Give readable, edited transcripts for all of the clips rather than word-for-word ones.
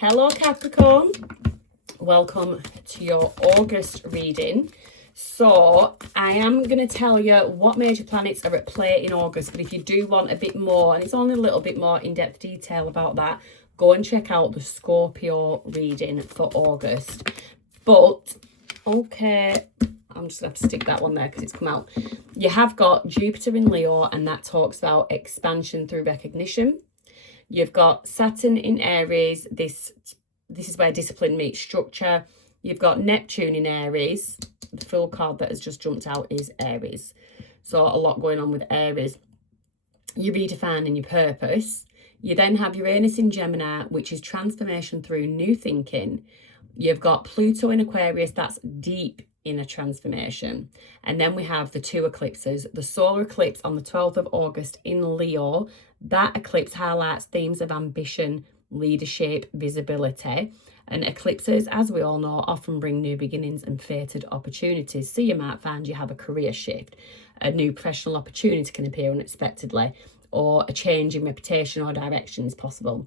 Hello Capricorn, welcome to your August reading. So I am going to tell you what major planets are at play in August, but if you do want a bit more, and it's only a little bit more in-depth detail about that, go and check out the Scorpio reading for August. But okay, I'm just going to have to stick that one there because it's come out. You have got Jupiter in Leo, and that talks about expansion through recognition. You've got Saturn in Aries. This is where discipline meets structure. You've got Neptune in Aries. The full card that has just jumped out is Aries. So a lot going on with Aries. You're redefining your purpose. You then have Uranus in Gemini, which is transformation through new thinking. You've got Pluto in Aquarius. That's deep inner transformation. And then we have the two eclipses. The solar eclipse on the 12th of August in Leo. That eclipse highlights themes of ambition, leadership, visibility. And eclipses, as we all know, often bring new beginnings and fated opportunities. So you might find you have a career shift. A new professional opportunity can appear unexpectedly, or a change in reputation or direction is possible.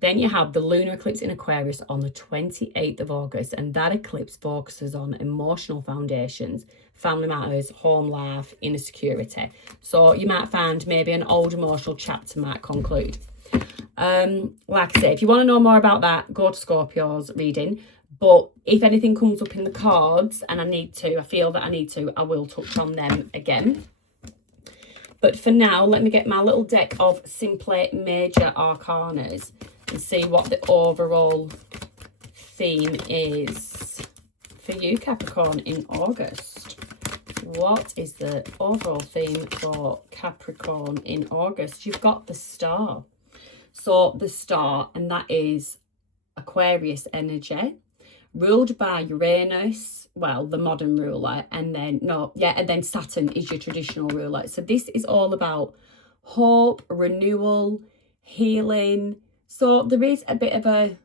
Then you have the lunar eclipse in Aquarius on the 28th of August, and that eclipse focuses on emotional foundations, family matters, home life, inner security. So you might find maybe an old emotional chapter might conclude. Like I say, if you want to know more about that, go to Scorpio's reading. But if anything comes up in the cards and I feel that I need to, I will touch on them again. But for now, let me get my little deck of simply major arcanas and see what the overall theme is for you, Capricorn, in August. What is the overall theme for Capricorn in August? You've got the Star. So the Star, and that is Aquarius energy, ruled by Uranus, well, the modern ruler, and then Saturn is your traditional ruler. So this is all about hope, renewal, healing. So there is a bit of a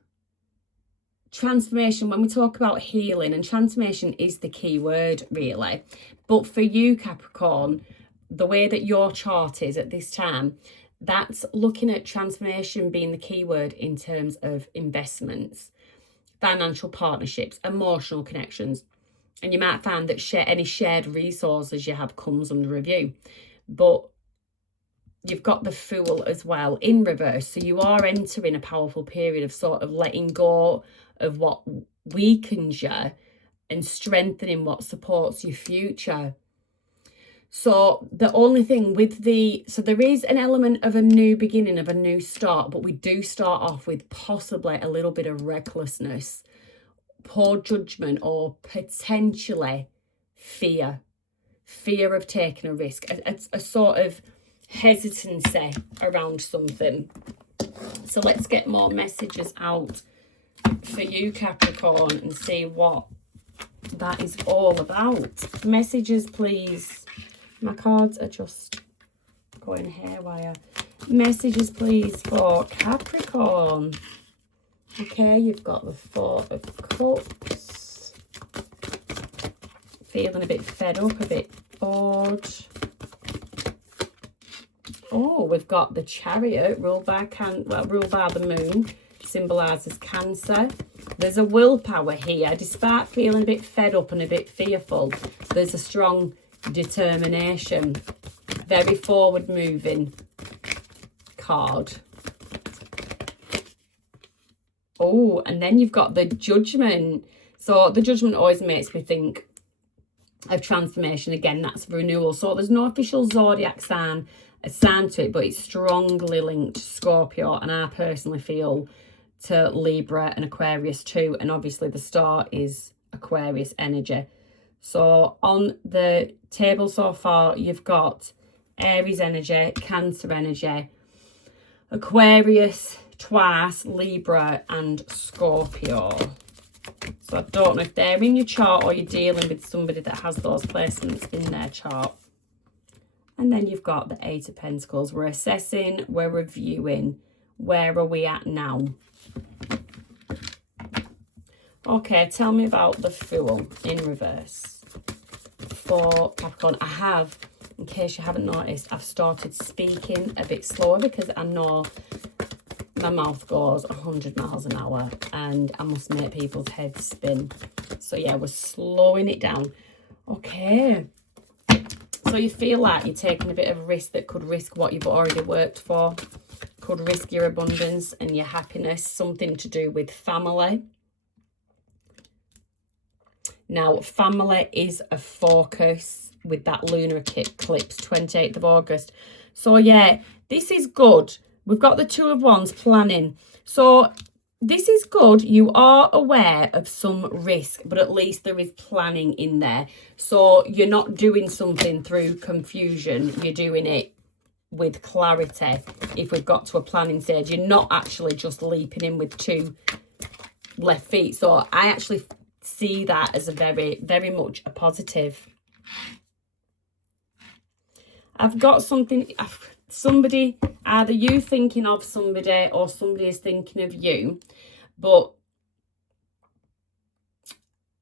transformation when we talk about healing, and transformation is the key word, really. But for you, Capricorn, the way that your chart is at this time, that's looking at transformation being the key word in terms of investments, financial partnerships, emotional connections. And you might find that any shared resources you have comes under review. But you've got the Fool as well in reverse. So you are entering a powerful period of sort of letting go of what weakens you and strengthening what supports your future. So the only thing with so there is an element of a new beginning, of a new start, but we do start off with possibly a little bit of recklessness, poor judgment, or potentially fear of taking a risk, a sort of hesitancy around something. So let's get more messages out for you, Capricorn, and see what that is all about. Messages, please. My cards are just going haywire. Messages, please, for Capricorn. Okay, you've got the Four of Cups. Feeling a bit fed up, a bit bored. Oh, we've got the Chariot, ruled by the moon, symbolises Cancer. There's a willpower here. Despite feeling a bit fed up and a bit fearful, there's a strong determination. Very forward moving card. Oh, and then you've got the Judgment. So the Judgment always makes me think of transformation. Again, that's renewal. So there's no official zodiac sign assigned to it, but it's strongly linked to Scorpio, and I personally feel to Libra and Aquarius too. And obviously the Star is Aquarius energy. So on the table so far, you've got Aries energy, Cancer energy, Aquarius twice, Libra and Scorpio. So I don't know if they're in your chart or you're dealing with somebody that has those placements in their chart. And then you've got the Eight of Pentacles. We're assessing, we're reviewing. Where are we at now? Okay, tell me about the Fool in reverse for Capricorn. I have, in case you haven't noticed, I've started speaking a bit slower because I know my mouth goes 100 miles an hour and I must make people's heads spin. So yeah, we're slowing it down. Okay. So you feel like you're taking a bit of a risk that could risk what you've already worked for, could risk your abundance and your happiness, something to do with family. Now, family is a focus with that lunar eclipse, 28th of August. So yeah, this is good. We've got the Two of Wands, planning. So this is good. You are aware of some risk, but at least there is planning in there. So you're not doing something through confusion. You're doing it with clarity. If we've got to a planning stage, you're not actually just leaping in with two left feet. So I actually see that as a very, very much a positive. I've got something, somebody, either you thinking of somebody or somebody is thinking of you, but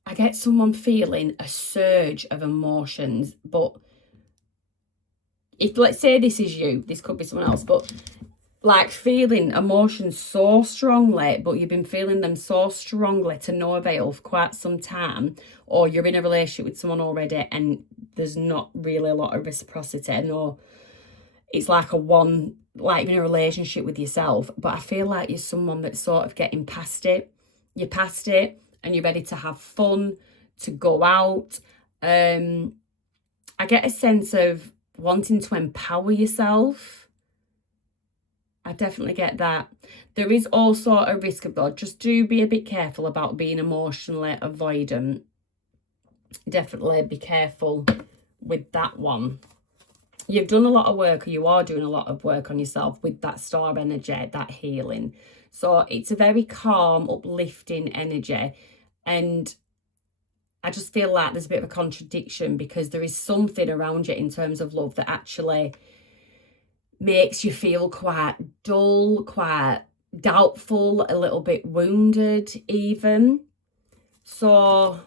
I get someone feeling a surge of emotions. But if, let's say this is you, this could be someone else, but like feeling emotions so strongly, but you've been feeling them so strongly to no avail for quite some time, or you're in a relationship with someone already and there's not really a lot of reciprocity. No, it's like like in a relationship with yourself, but I feel like you're someone that's sort of getting past it. You're past it and you're ready to have fun, to go out. I get a sense of wanting to empower yourself. I definitely get that. There is also a risk of that. Just do be a bit careful about being emotionally avoidant. Definitely be careful with that one. You've done a lot of work, or you are doing a lot of work on yourself with that star energy, that healing. So it's a very calm, uplifting energy. And I just feel like there's a bit of a contradiction, because there is something around you in terms of love that actually makes you feel quite dull, quite doubtful, a little bit wounded even. So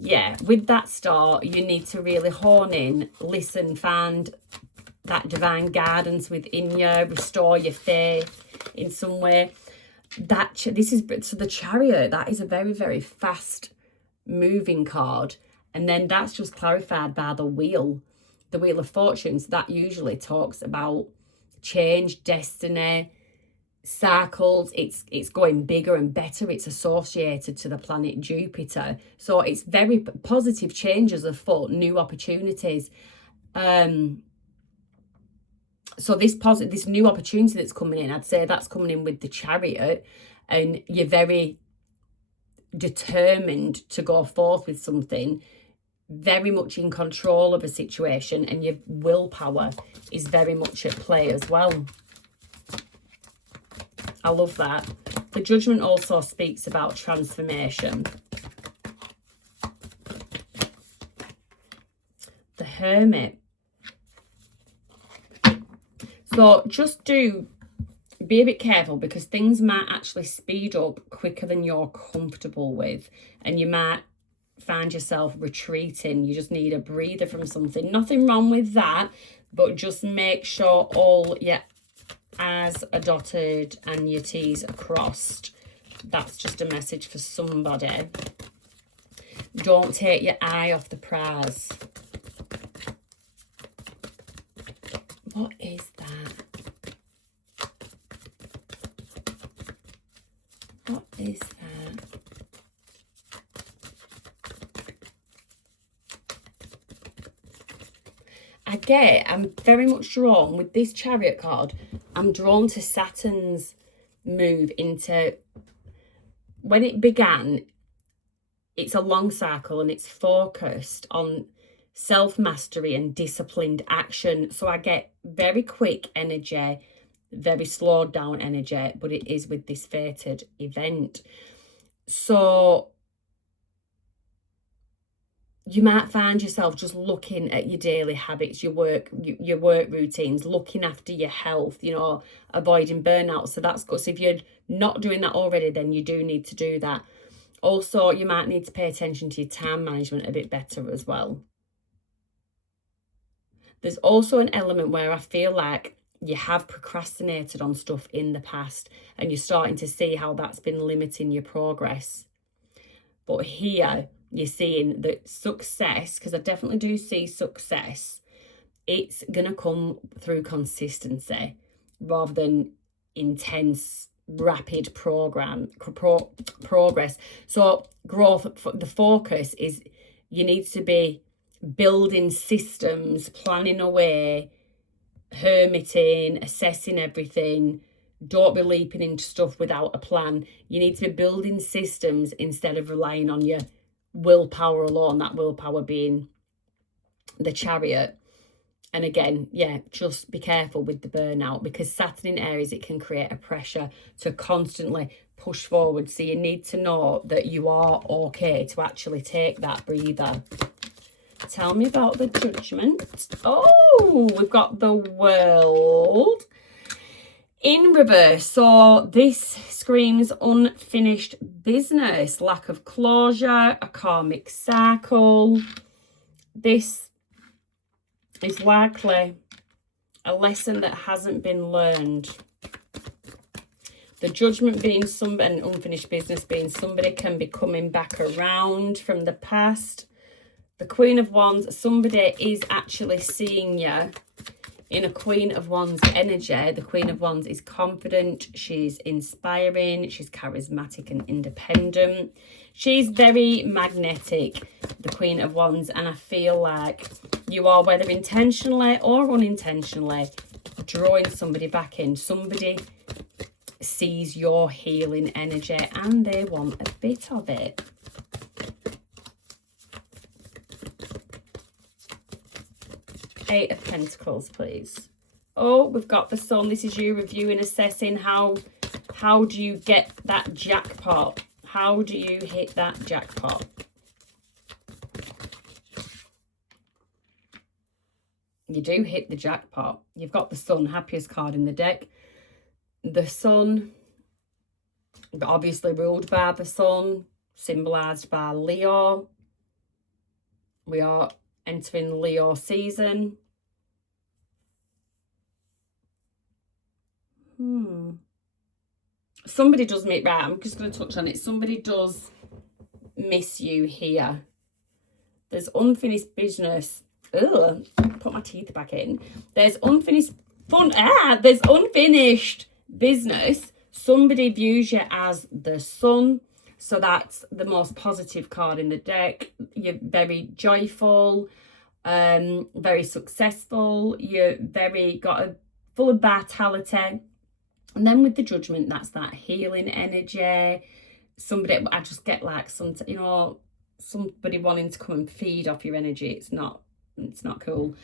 yeah, with that star, you need to really hone in, listen, find that divine guidance within you, restore your faith in some way. This is, so the Chariot, that is a very, very fast moving card. And then that's just clarified by the Wheel of Fortunes. That usually talks about change, destiny, cycles. It's going bigger and better. It's associated to the planet Jupiter, so it's very positive changes afoot, new opportunities. So this new opportunity that's coming in, I'd say that's coming in with the Chariot, and you're very determined to go forth with something, very much in control of a situation, and your willpower is very much at play as well. I love that. The Judgment also speaks about transformation. The Hermit. So just be a bit careful, because things might actually speed up quicker than you're comfortable with, and you might find yourself retreating. You just need a breather from something. Nothing wrong with that, but just make sure all your I's are dotted and your T's are crossed. That's just a message for somebody. Don't take your eye off the prize. What is that? What is that? I'm very much drawn with this Chariot card. I'm drawn to Saturn's move into, when it began, it's a long cycle and it's focused on self-mastery and disciplined action. So I get very quick energy, very slowed down energy, but it is with this fated event. So you might find yourself just looking at your daily habits, your work routines, looking after your health, avoiding burnout. So that's good. So if you're not doing that already, then you do need to do that. Also, you might need to pay attention to your time management a bit better as well. There's also an element where I feel like you have procrastinated on stuff in the past and you're starting to see how that's been limiting your progress. But here you're seeing that success, because I definitely do see success, it's going to come through consistency rather than intense, rapid progress. So growth, the focus is you need to be building systems, planning away, hermiting, assessing everything. Don't be leaping into stuff without a plan. You need to be building systems instead of relying on your willpower alone, that willpower being the Chariot. And again, yeah, just be careful with the burnout, because Saturn in Aries, it can create a pressure to constantly push forward. So you need to know that you are okay to actually take that breather. Tell me about the Judgment. Oh, we've got the World in reverse. So this screams unfinished business, lack of closure, a karmic cycle. This is likely a lesson that hasn't been learned. The Judgment being and unfinished business being somebody can be coming back around from the past. The Queen of Wands, somebody is actually seeing you in a Queen of Wands energy. The Queen of Wands is confident, she's inspiring, she's charismatic and independent. She's very magnetic, the Queen of Wands, and I feel like you are, whether intentionally or unintentionally, drawing somebody back in. Somebody sees your healing energy and they want a bit of it. Eight of Pentacles, please. Oh, we've got the Sun. This is you reviewing, assessing how do you get that jackpot? How do you hit that jackpot? You do hit the jackpot. You've got the Sun, happiest card in the deck. The Sun, obviously ruled by the Sun, symbolised by Leo. We are entering Leo season. Somebody does make, right, I'm just going to touch on it. Somebody does miss you here. There's unfinished business. Ugh, put my teeth back in. There's unfinished there's unfinished business. Somebody views you as the Sun. So that's the most positive card in the deck. You're very joyful, very successful. You're full of vitality. And then with the Judgment, that's that healing energy. Somebody, I just get like somebody wanting to come and feed off your energy. It's not cool.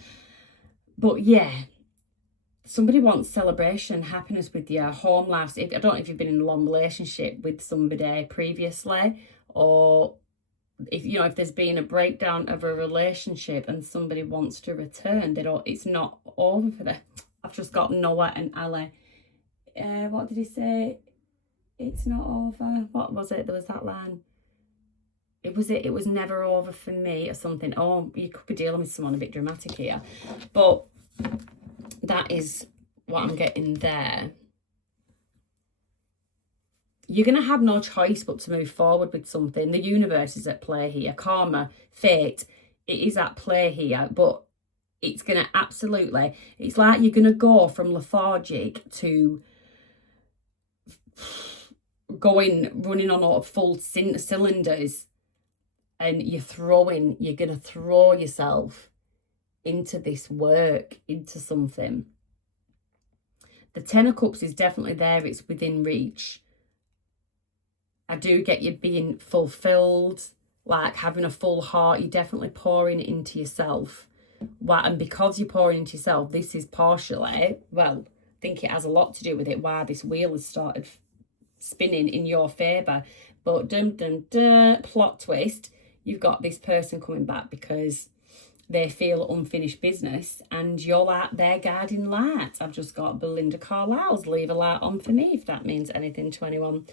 But yeah, somebody wants celebration, happiness with your home life. I don't know if you've been in a long relationship with somebody previously, or if there's been a breakdown of a relationship and somebody wants to return, it's not over for them. I've just got Noah and Ali. What did he say? It's not over. What was it? There was that line. It was never over for me or something. Oh, you could be dealing with someone a bit dramatic here. But that is what I'm getting there. You're going to have no choice but to move forward with something. The universe is at play here. Karma, fate, it is at play here. But it's going to absolutely, it's like you're going to go from lethargic to running on full cylinders. And you're going to throw yourself into this work, into something. The Ten of Cups is definitely there. It's within reach. I do get you being fulfilled, like having a full heart. You're definitely pouring into yourself. And because you're pouring into yourself, this is partially, well, I think it has a lot to do with it, why this wheel has started spinning in your favour. But plot twist, you've got this person coming back because they feel unfinished business and you're like their guiding light. I've just got Belinda Carlisle's Leave a Light On For Me, if that means anything to anyone.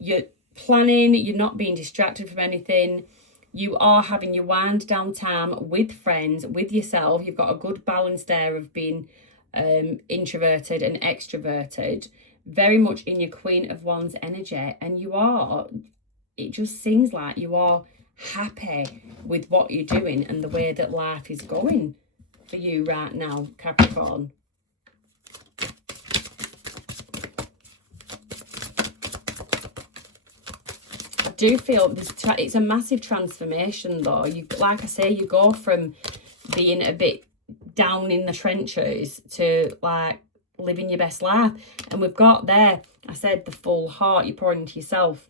You're planning, you're not being distracted from anything. You are having your wind down time with friends, with yourself. You've got a good balance there of being introverted and extroverted, very much in your Queen of Wands energy, and it just seems like you are happy with what you're doing and the way that life is going for you right now, Capricorn. I do feel it's a massive transformation though. Like I say, you go from being a bit down in the trenches to like living your best life. And we've got there, I said, the full heart you pour into yourself.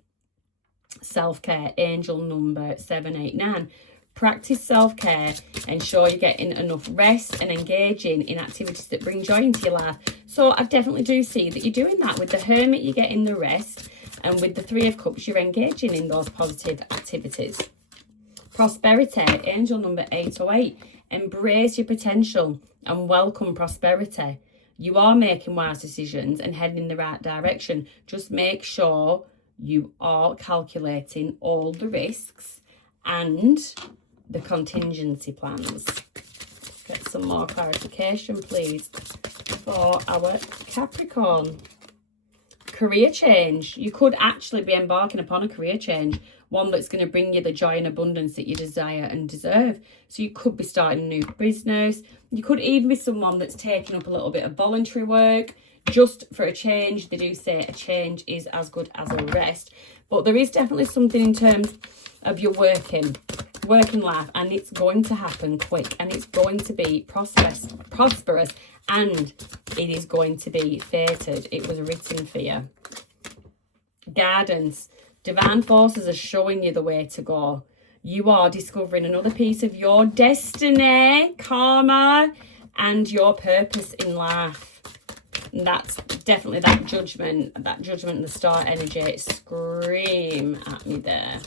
Self-care, angel number 789. Practice self-care, ensure you're getting enough rest and engaging in activities that bring joy into your life. So I definitely do see that you're doing that. With the Hermit, you're getting the rest, and with the Three of Cups, you're engaging in those positive activities. Prosperity, angel number 808. Embrace your potential and welcome prosperity. You are making wise decisions and heading in the right direction. Just make sure you are calculating all the risks and the contingency plans. Get some more clarification, please, for our Capricorn. Career change. You could actually be embarking upon a career change, one that's going to bring you the joy and abundance that you desire and deserve. So you could be starting a new business. You could even be someone that's taking up a little bit of voluntary work just for a change. They do say a change is as good as a rest. But there is definitely something in terms of your working life, and it's going to happen quick, and it's going to be prosperous, and it is going to be fated. It was written for you. Guidance. Divine forces are showing you the way to go. You are discovering another piece of your destiny, karma, and your purpose in life. And that's definitely that judgment and the star energy scream at me there.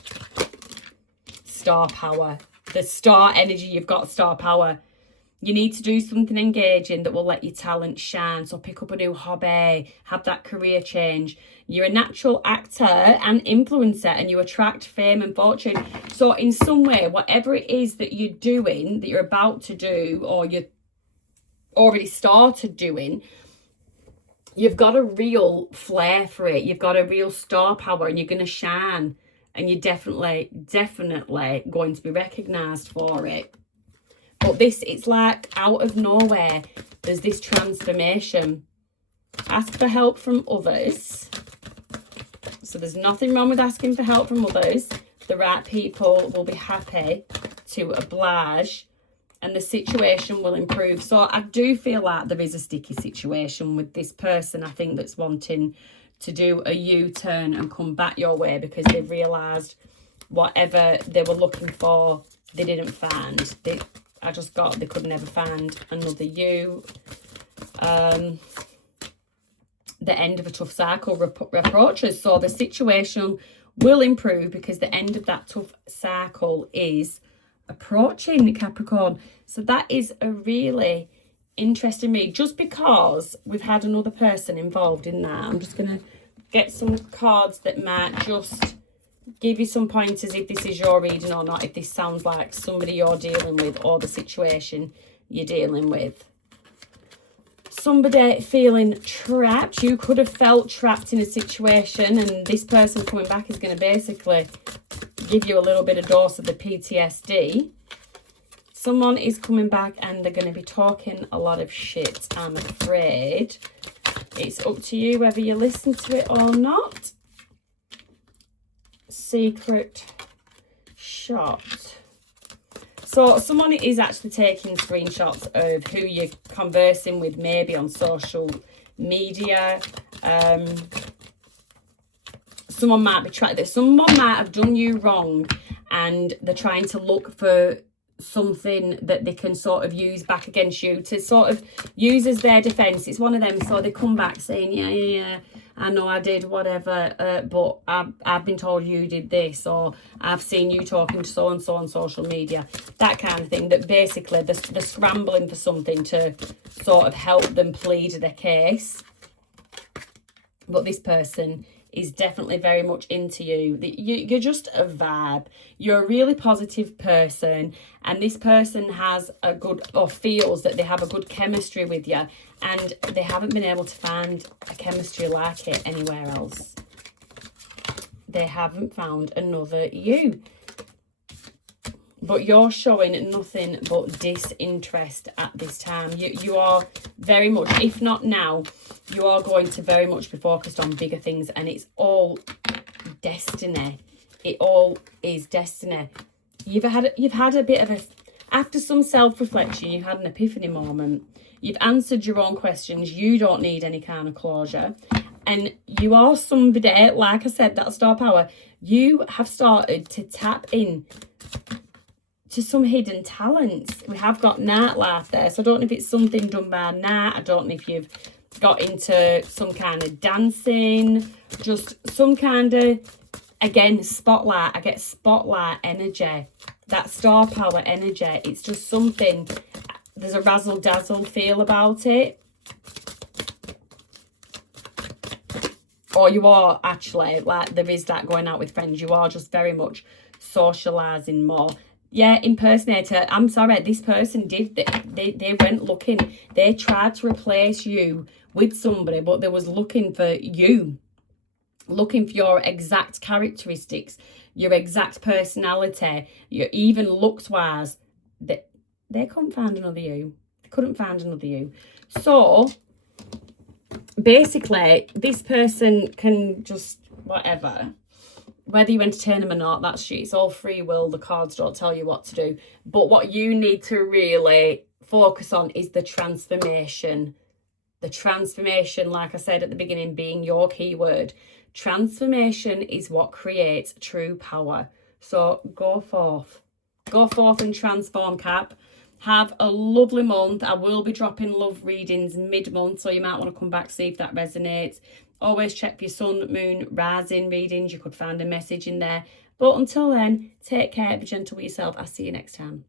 Star power. The star energy, you've got star power. You need to do something engaging that will let your talent shine. So pick up a new hobby, have that career change. You're a natural actor and influencer, and you attract fame and fortune. So in some way, whatever it is that you're doing, that you're about to do, or you already started doing, you've got a real flair for it. You've got a real star power, and you're going to shine. And you're definitely going to be recognised for it. But it's like out of nowhere, there's this transformation. Ask for help from others. So there's nothing wrong with asking for help from others. The right people will be happy to oblige, and the situation will improve. So I do feel like there is a sticky situation with this person, I think, that's wanting to do a U-turn and come back your way because they've realised whatever they were looking for, they didn't find. They could never find another you. The end of a tough cycle approaches. So the situation will improve because the end of that tough cycle is approaching, Capricorn. So that is a really interesting read. Just because we've had another person involved in that, I'm just going to get some cards that might just give you some pointers if this is your reading or not, if this sounds like somebody you're dealing with or the situation you're dealing with. Somebody feeling trapped. You could have felt trapped in a situation, and this person coming back is going to basically give you a little bit of dose of the PTSD. Someone is coming back and they're going to be talking a lot of shit, I'm afraid. It's up to you whether you listen to it or not. Secret shot. So someone is actually taking screenshots of who you're conversing with, maybe on social media. Someone might be someone might have done you wrong, and they're trying to look for something that they can sort of use back against you, to sort of use as their defense. It's one of them, so they come back saying, yeah, I know I did whatever, but I've been told you did this, or I've seen you talking to so and so on social media, that kind of thing. That basically they're scrambling for something to sort of help them plead their case. But this person is definitely very much into you. You're just a vibe. You're a really positive person, and this person has a good, or feels that they have a good chemistry with you, and they haven't been able to find a chemistry like it anywhere else. They haven't found another you. But you're showing nothing but disinterest at this time. You are very much, if not now, you are going to very much be focused on bigger things, and it's all destiny. It all is destiny. You've had a bit of a, after some self-reflection, you had an epiphany moment. You've answered your own questions. You don't need any kind of closure. And you are somebody, like I said, that star power, you have started to tap in to some hidden talents. We have got Nat life there, so I don't know if it's something done by Nat. I don't know if you've got into some kind of dancing, just some kind of, again, spotlight. I get spotlight energy, that star power energy. It's just something, there's a razzle dazzle feel about it. Or you are actually, like, there is that going out with friends. You are just very much socialising more. Yeah, impersonator. I'm sorry, this person did, they went looking. They tried to replace you with somebody, but they was looking for you. Looking for your exact characteristics, your exact personality, your even looks-wise. They couldn't find another you. They couldn't find another you. So basically, this person can just, whatever, whether you entertain them or not, that's shit. It's all free will. The cards don't tell you what to do. But what you need to really focus on is the transformation. The transformation, like I said at the beginning, being your keyword. Transformation is what creates true power. So go forth. Go forth and transform, Cap. Have a lovely month. I will be dropping love readings mid-month, so you might want to come back, see if that resonates. Always check for your sun, moon, rising readings. You could find a message in there. But until then, take care, be gentle with yourself. I'll see you next time.